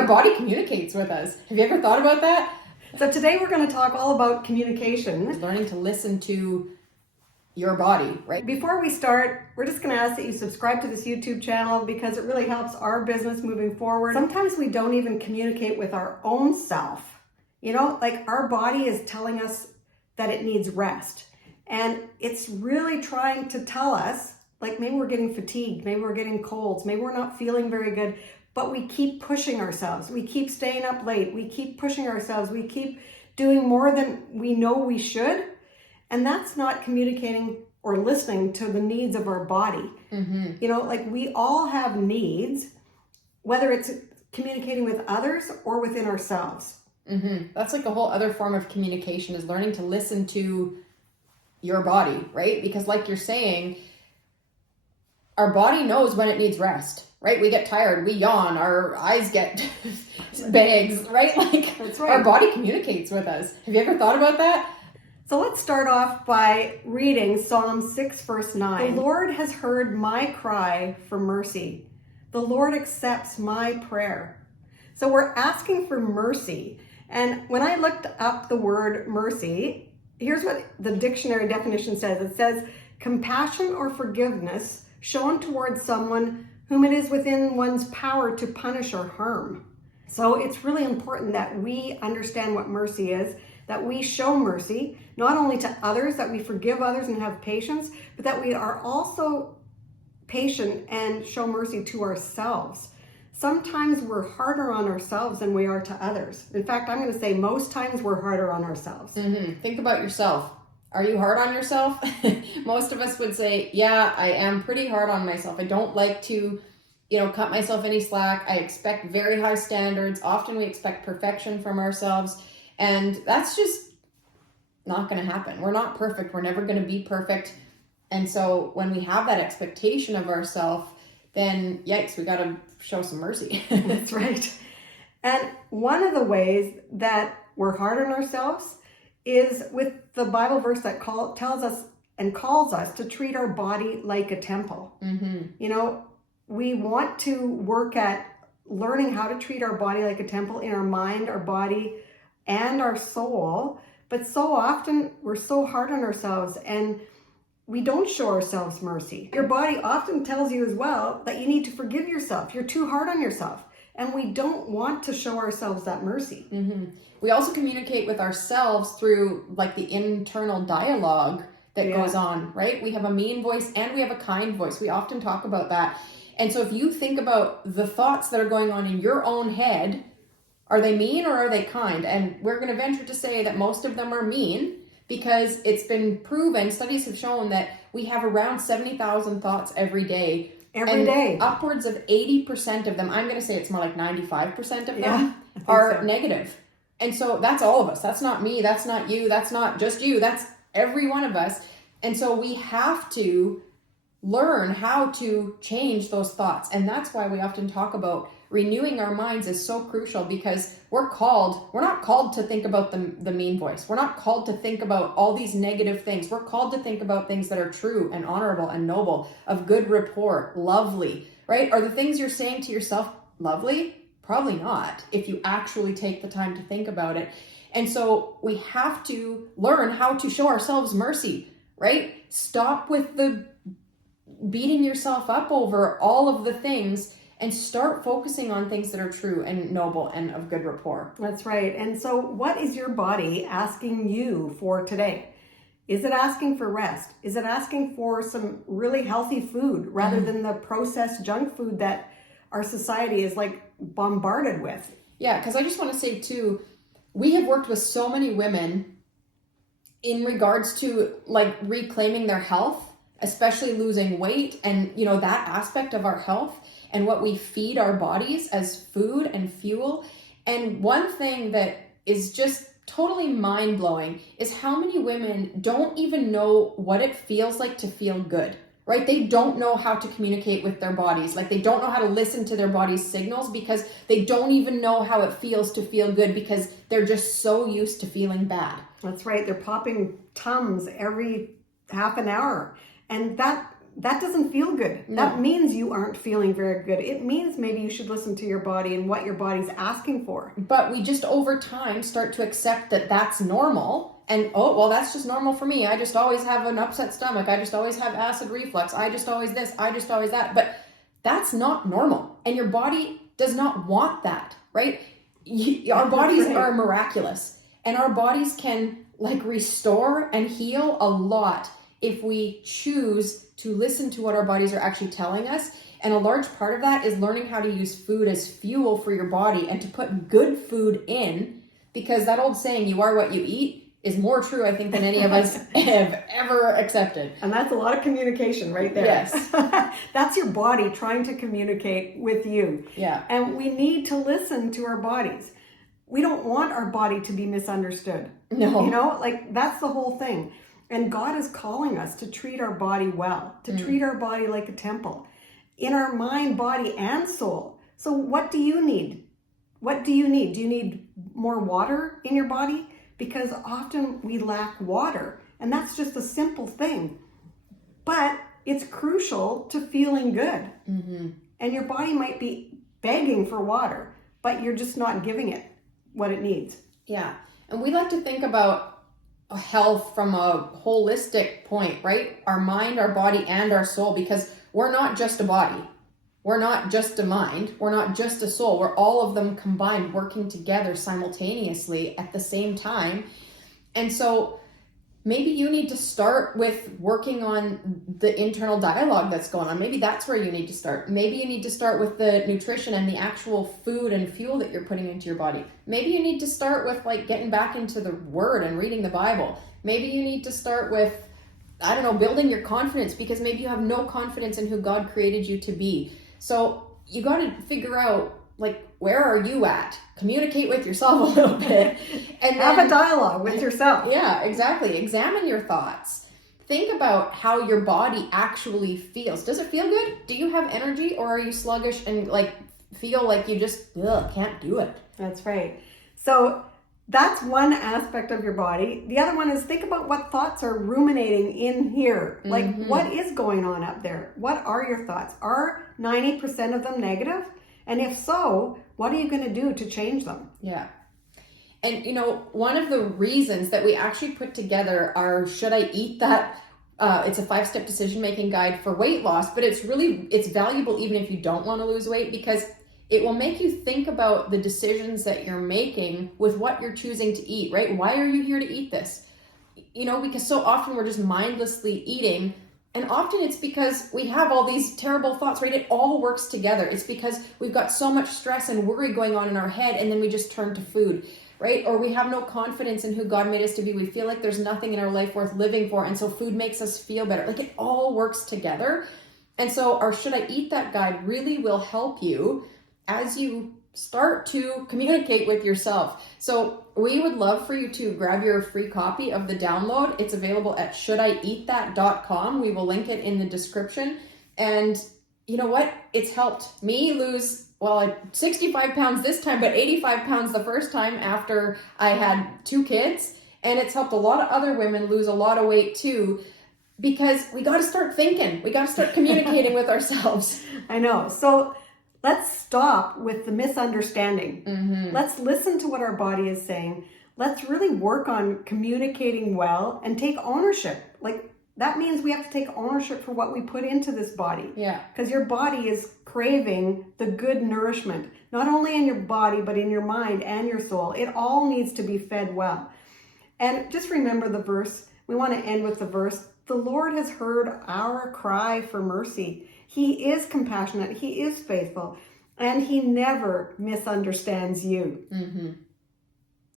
Our body communicates with us. Have you ever thought about that? So today we're going to talk all about communication. Learning to listen to your body, right? Before we start, we're just going to ask that you subscribe to this YouTube channel because it really helps our business moving forward. Sometimes we don't even communicate with our own self. You know, like our body is telling us that it needs rest. And it's really trying to tell us, like maybe we're getting fatigued, maybe we're getting colds, maybe we're not feeling very good, but we keep pushing ourselves. We keep staying up late. We keep pushing ourselves. We keep doing more than we know we should. And that's not communicating or listening to the needs of our body. Mm-hmm. You know, like we all have needs, whether it's communicating with others or within ourselves. Mm-hmm. That's like a whole other form of communication, is learning to listen to your body, right? Because like you're saying, our body knows when it needs rest, right? We get tired, we yawn, our eyes get bags, right? Like That's right. Our body communicates with us. Have you ever thought about that? So let's start off by reading Psalm 6, verse 9. The Lord has heard my cry for mercy. The Lord accepts my prayer. So we're asking for mercy. And when I looked up the word mercy, here's what the dictionary definition says. It says, compassion or forgiveness shown towards someone whom it is within one's power to punish or harm. So it's really important that we understand what mercy is, that we show mercy, not only to others, that we forgive others and have patience, but that we are also patient and show mercy to ourselves. Sometimes we're harder on ourselves than we are to others. In fact, I'm going to say most times we're harder on ourselves. Mm-hmm. Think about yourself. Are you hard on yourself? Most of us would say, yeah, I am pretty hard on myself. I don't like to, cut myself any slack. I expect very high standards. Often we expect perfection from ourselves. And that's just not going to happen. We're not perfect. We're never going to be perfect. And so when we have that expectation of ourselves, then yikes, we got to show some mercy. That's right. And one of the ways that we're hard on ourselves is with the Bible verse that tells us and calls us to treat our body like a temple. Mm-hmm. We want to work at learning how to treat our body like a temple in our mind, our body, and our soul. But so often we're so hard on ourselves and we don't show ourselves mercy. Your body often tells you as well that you need to forgive yourself. You're too hard on yourself. And we don't want to show ourselves that mercy. Mm-hmm. We also communicate with ourselves through like the internal dialogue that goes on, right? We have a mean voice and we have a kind voice. We often talk about that. And so if you think about the thoughts that are going on in your own head, are they mean or are they kind? And we're going to venture to say that most of them are mean, because it's been proven, studies have shown that we have around 70,000 thoughts every day. Every day. Upwards of 80% of them, I'm going to say it's more like 95% of them, are negative. And so that's all of us. That's not me. That's not you. That's not just you. That's every one of us. And so we have to learn how to change those thoughts. And that's why we often talk about renewing our minds is so crucial, because we're not called to think about the mean voice. We're not called to think about all these negative things. We're called to think about things that are true and honorable and noble, of good report, lovely, right? Are the things you're saying to yourself lovely? Probably not, if you actually take the time to think about it. And so we have to learn how to show ourselves mercy, right? Stop with the beating yourself up over all of the things and start focusing on things that are true and noble and of good rapport. That's right. And so what is your body asking you for today? Is it asking for rest? Is it asking for some really healthy food rather than the processed junk food that our society is like bombarded with? Yeah, because I just want to say too, we have worked with so many women in regards to like reclaiming their health, especially losing weight and, that aspect of our health and what we feed our bodies as food and fuel. And one thing that is just totally mind-blowing is how many women don't even know what it feels like to feel good, right? They don't know how to communicate with their bodies. Like they don't know how to listen to their body's signals, because they don't even know how it feels to feel good, because they're just so used to feeling bad. That's right. They're popping tums every half an hour. And that that doesn't feel good. No. That means you aren't feeling very good. It means maybe you should listen to your body and what your body's asking for. But we just over time start to accept that that's normal. And, oh, well, that's just normal for me. I just always have an upset stomach. I just always have acid reflux. I just always this. I just always that. But that's not normal. And your body does not want that, right? Our bodies are miraculous. And our bodies can like restore and heal a lot if we choose to listen to what our bodies are actually telling us. And a large part of that is learning how to use food as fuel for your body and to put good food in, because that old saying, you are what you eat, is more true, I think, than any of us have ever accepted. And that's a lot of communication right there. Yes. That's your body trying to communicate with you. Yeah. And we need to listen to our bodies. We don't want our body to be misunderstood. No. You know, like that's the whole thing. And God is calling us to treat our body well, to treat our body like a temple, in our mind, body, and soul. So what do you need? What do you need? Do you need more water in your body? Because often we lack water, and that's just a simple thing. But it's crucial to feeling good. Mm-hmm. And your body might be begging for water, but you're just not giving it what it needs. Yeah. And we like to think about health from a holistic point, right? Our mind, our body, and our soul, because we're not just a body. We're not just a mind. We're not just a soul. We're all of them combined, working together simultaneously at the same time. And so maybe you need to start with working on the internal dialogue that's going on. Maybe that's where you need to start. Maybe you need to start with the nutrition and the actual food and fuel that you're putting into your body. Maybe you need to start with like getting back into the Word and reading the Bible. Maybe you need to start with, I don't know, building your confidence, because maybe you have no confidence in who God created you to be. So you got to figure out, like, where are you at? Communicate with yourself a little bit. And have a dialogue with yourself. Yeah, exactly. Examine your thoughts. Think about how your body actually feels. Does it feel good? Do you have energy, or are you sluggish and like feel like you just can't do it? That's right. So that's one aspect of your body. The other one is think about what thoughts are ruminating in here. Like what is going on up there? What are your thoughts? Are 90% of them negative? And if so, what are you going to do to change them? Yeah. And, you know, one of the reasons that we actually put together our Should I Eat That? It's a 5-step decision-making guide for weight loss, but it's valuable even if you don't want to lose weight, because it will make you think about the decisions that you're making with what you're choosing to eat, right? Why are you here to eat this? You know, because so often we're just mindlessly eating. And often it's because we have all these terrible thoughts, right? It all works together. It's because we've got so much stress and worry going on in our head, and then we just turn to food, right? Or we have no confidence in who God made us to be. We feel like there's nothing in our life worth living for, and so food makes us feel better. Like it all works together. And so our Should I Eat That guide really will help you as you start to communicate with yourself. So we would love for you to grab your free copy of the download. It's available at shouldiEatThat.com. We will link it in the description. And you know what? It's helped me lose, 65 pounds this time, but 85 pounds the first time after I had 2 kids. And it's helped a lot of other women lose a lot of weight too, because we got to start thinking. We got to start communicating with ourselves. I know. So let's stop with the misunderstanding. Let's listen to what our body is saying. Let's really work on communicating well and take ownership. Like that means we have to take ownership for what we put into this body. Yeah. Because your body is craving the good nourishment, not only in your body, but in your mind and your soul. It all needs to be fed well. And just remember the verse. We want to end with the verse. The Lord has heard our cry for mercy. He is compassionate. He is faithful. And he never misunderstands you.